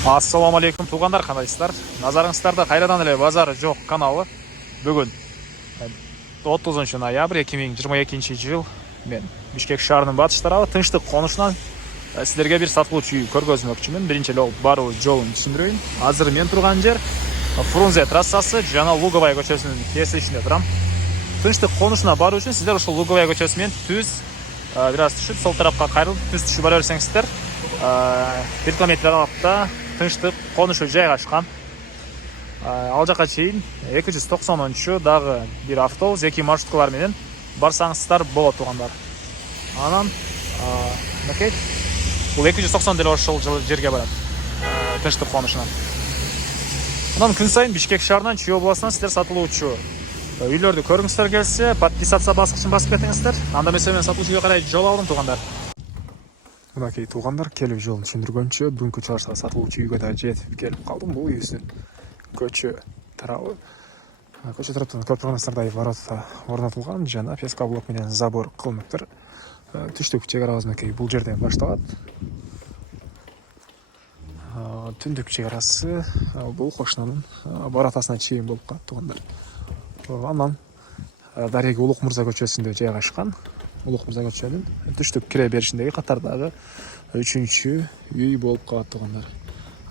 Ассаламу алейкум туғандар, қандайсыздар? Назарыңыздарда қайрадан эле базары жоқ каналы. Бүгін 30 ноябрь 2022 жыл мен Бишкек шаарынын батыш тарабы тынчтык конушунан силерге бир сатылуучу үй көргөзмөкчүмүн. Биринчи эле баруу жолун түшүндүрөйүн. Азыр мен турган жер Фрунзе трассасы жана Луговая көчөсүнүн кесилишинде турам. Тынчтык конушуна баруу үчүн сиздер ушул Луговая көчөсү түз бир аз түшүп, сол тарапка кайрылып түз түшүп бара берсеңиздер, 1 километр аралыкта тынчтык конушу жайгашкан. Ал жака чейин 290 дагы бир автобус, 2 маршруткалар менен барсаңыздар болот тугандар. Анан мынакей бул 290 деле ошол жерге барат. Тынчтык конушунан. Анан күн сайын Бишкек шаарынан Чүй областынан сиздер сатылуучу үйлөрдү көргүңүздөр келсе, подписаться баскычын басып кетиңиздер. Анда мен сатылуучу үйгө карай жол алдым тугандар. Мынакей тугандар, келүү жолун түшүндүргөнчө бүгүнкү чыгышта сатылуучу үйгө да жетип келип калдым. Бул үйүбүздүн көчө тарабы. Көчө тараптан көрүп ворота орнотулган жана пескоблок менен забор кылыныптыр. Түштүк чек арабыз мынакей бул жерден башталат. Түндүк чек арасы бул кошунанын баратасына чейин болуп калат тугандар. Анан дареги Улук Мырза көчөсүндө жайгашкан. Улук Мырза көчөнүн түштүк кире беришиндеги катардагы 3-үчү үй болуп калат тугандар.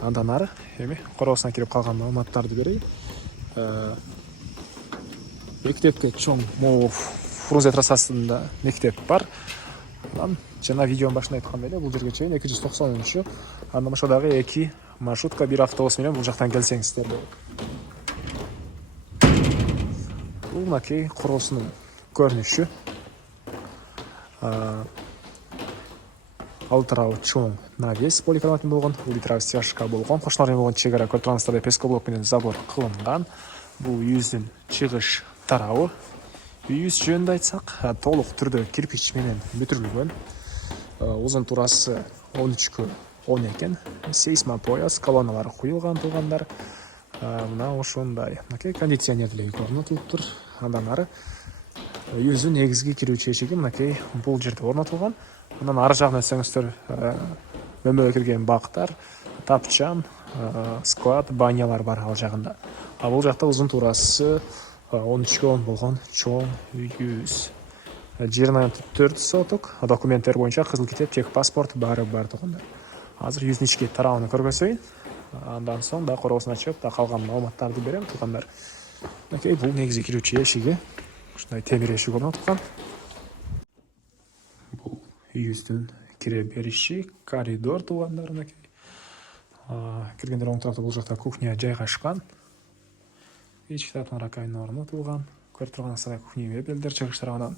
Андан ары эми короосуна кирип калган маалыматтарды берейин. Мектепке чоң Фрунзе трассасында мектеп бар. Анан жана видеонун башында айткандай эле бул жерге чейин 290. Андан башка дагы 2 маршрутка, 1 автобус менен бул жактан келсеңиздер болот. Бул мынакей короосунун көрүнүшү. Ал тарабы чоң навес поликарбонатный болгон, бул тарабы стяжка болгон. Кошуналар менен болгон чек ара көрүп тургансыздар, пескоблок менен забор кылынган. Бул үйүбүздүн чыгыш тарабы. Үйүбүз жөнүндө айтсак, толук түрдө кирпич менен бүтүрүлгөн. Узун турасы 13-10 экен. Сейсмопояс, колонналары куюлган тугандар. Мына ошондой. Мынакей кондиционер деле орнотулуптур. Андан ары үйүбүздүн негизги кирүүчү эшиги мынакей бул жерде орнотулган. Андан ары жагына өтсөңүздөр бөлмөгө кирген бактар, тапчан, склад, банялар бар ал жагында. Бул жакта узун турасы 13-10 болгон чоң үйүбүз. 24 соток, документтер боюнча кызыл китеп, чек паспорт баары бар тугандар. Азыр үйүбүздүн ички тарабын көргөзөйүн. Андан соң да короосуна чыгып да калган маалыматтарды берем тугандар. Мынакей бул негизги кирүүчү эшиги. Ушундай темир эшик орнотулган. Бул үйүбүздүн кире бериши, коридор тугандар мынакей. Киргендер оң тарапта бул жакта кухня жайгашкан. Ички тараптан раковина орнотулган. Көрүп турганыңыздар кухня мебелдер, чыгыш тарабынан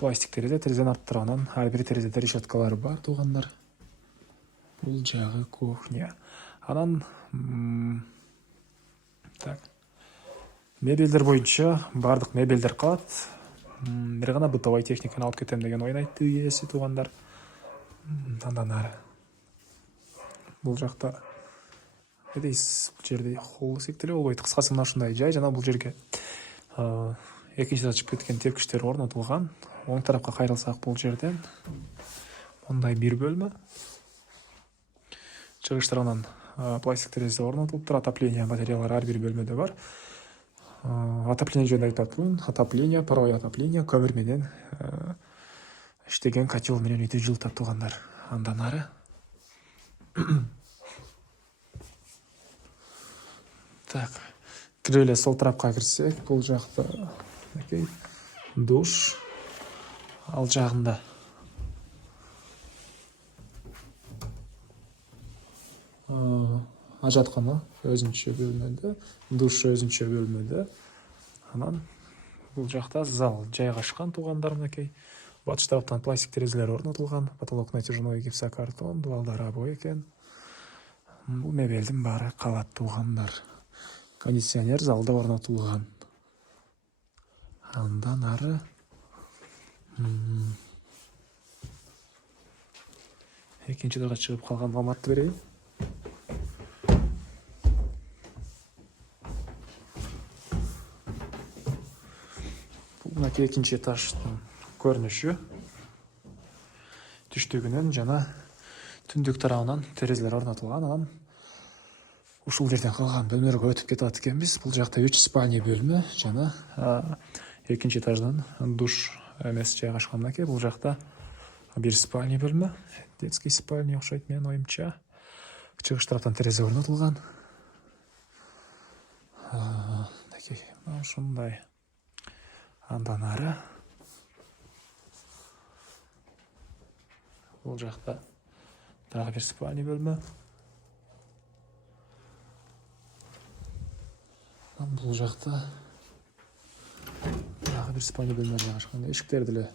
пластик терезе, терезенин арт тарабынан ар бир терезеде решеткалар бар тугандар. Бул жагы кухня. Анан так. Мебелдер боюнча бардык мебелдер калат. Бир гана бытовой техниканы алып кетем деген ойун айтты үй ээси тугандар. Андан ары бул жакта эдейсиз, бул жерде холл сектеле болбойт. Кыскасы мына ушундай жай жана бул жерге экинчи ачып кеткен тепкичтер орнотулган. Оң тарапка кайрылсак бул жерден мындай бир бөлмө. Чыгыш тарабынан пластик терезе орнотулуптур. Отопление батареялары ар бир бөлмөдө бар. Отопление жөнүндө айтпадым. Отопление, паровой отопление, көмүр менен иштеген котел менен үйдү жылытат тугандар. Андан ары так, кире эле сол тарапка кирсек, бул жакта мынакей душ. Ал жагында ажаткана өзүнчө бөлмөдө, душ өзүнчө бөлмөдө. Анан бул жакта зал жайгашкан тугандар мынакей. Батыш тараптан пластик терезелер орнотулган. Потолок натяжной гипсокартон, дубалдар обой экен. Бул мебелдин баары калат тугандар. Кондиционер залда орнотулган. Андан ары экинчи этажга чыгып калган маалыматты берейин. Мынакей экинчи этаждын көрүнүшү. Түштүгүнөн жана түндүк тарабынан терезелер орнотулган. Анан ушул жерден калган бөлмөлөргө өтүп кетип атат экенбиз. Бул жакта 3 спальня бөлмө жана экинчи этаждан душ эмес жайгашкан мынакей. Бул жакта 1 спальня бөлмө, детский спальня окшойт менин оюмча. Чыгыш тараптан терезе орнотулган. Мынакей, ушундай. Андан ары бул жакта дагы 1 спальня бөлмө. Бул жакта дагы 1 спальня бөлмө жайгашкан. Эшиктер деле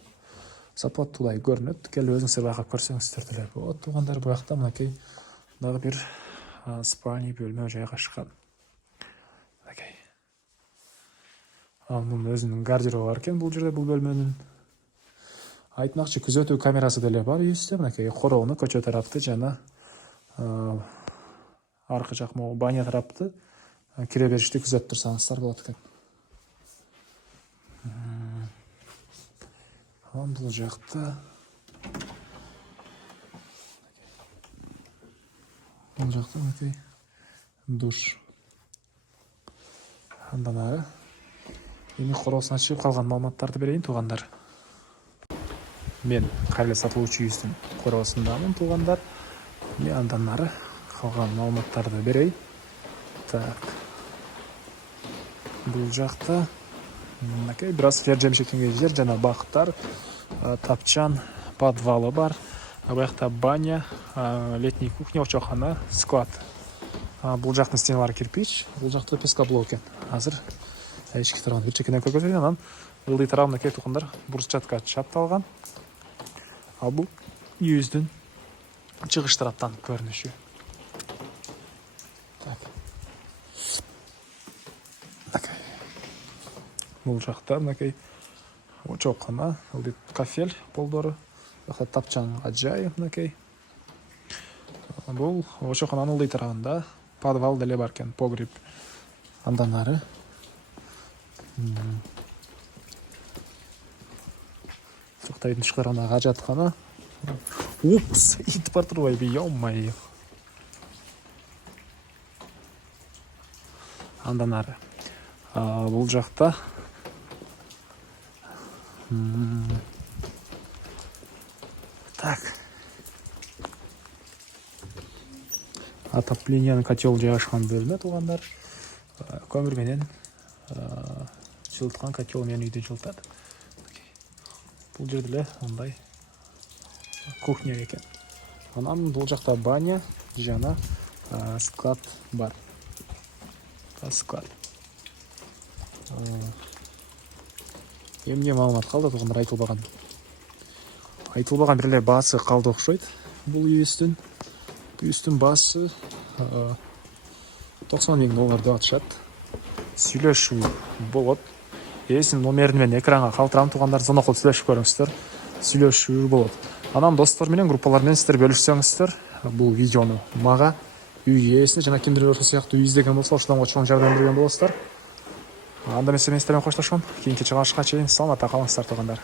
сапаттуулай көрүнөт. Келип өзүңүздөр байкап көрсөңүздөр деле болот. Туугандар, бул жакта мынакей дагы 1 спальня бөлмө жайгашкан. Мынакей. Мунун өзүнүн гардеробу бар экен бул жерде, бул бөлмөнүн. Айтмакчы, күзөтүү камерасы деле бар үйүбүздө. Мынакей короону көчө тарапты жана аркы жак могу баня тарапты кире беришти күзөтүп турсаңыздар болот экен. Бул жакта мынакей душ. Андан ары эми короосуна чыгып калган маалыматтарды берейин, туугандар. Мен кайра сатылуучу үйүбүздүн короосундамын, туугандар. Эми андан ары калган маалыматтарды берейин. Так. Бул жакта мынакей бир аз жер жемишектенген жер жана бактар, тапчан, подвалы бар. Бул жакта баня, летний кухня, очокхана, склад. Бул жактын стеналары кирпич, бул жакта пескоблок экен. Азыр эшикти тарабын бир чекеден көргөзөйүн, анан ылдый тарабы мынакей туугандар брусчатка чапталган. Бул үйүбүздүн чыгыш тараптан көрүнүшү. Бул жакта мынакей очокхана, ылдый кафель полдору. Жакта тапчан ажайып мынакей. Бул очокхананын ылдый тарабында подвал деле бар экен, погреб. Андан ары токтойдун тышкарына ажаткана. Упс, ит бар турбайбы, ё-моё. Андан ары бул жакта так. Отоплениянын котел жайгашкан бөлмө, туугандар. Көмүр менен жылыткан котел менен үйдү жылытат. Бул жерде эле мындай кухня экен. Анан бул жакта баня жана склад бар. Склад. Эмне маалымат калды, туугандар, айтылбаган. Айтылбаган бир эле баасы калды окшойт. Бул үйүбүздүн баасы 90 миң доллар деп атышат. Сүйлөшүү болот. Эсин номерин мен экранга калтырам, туугандар, зонокол сүйлөшүп көрүңүздөр. Сүйлөшүү болот. Анан достор менен, группалар менен сиздер бөлүшсөңүздөр бул видеону мага, үй ээсине жана кимдир ошол сыяктуу үй издеген болсо ошондон чоң жардам берген болосуздар. Анда мен сиздер менен коштошом. Кийинки чыгарышка чейин саламатта калыңыздар, туугандар.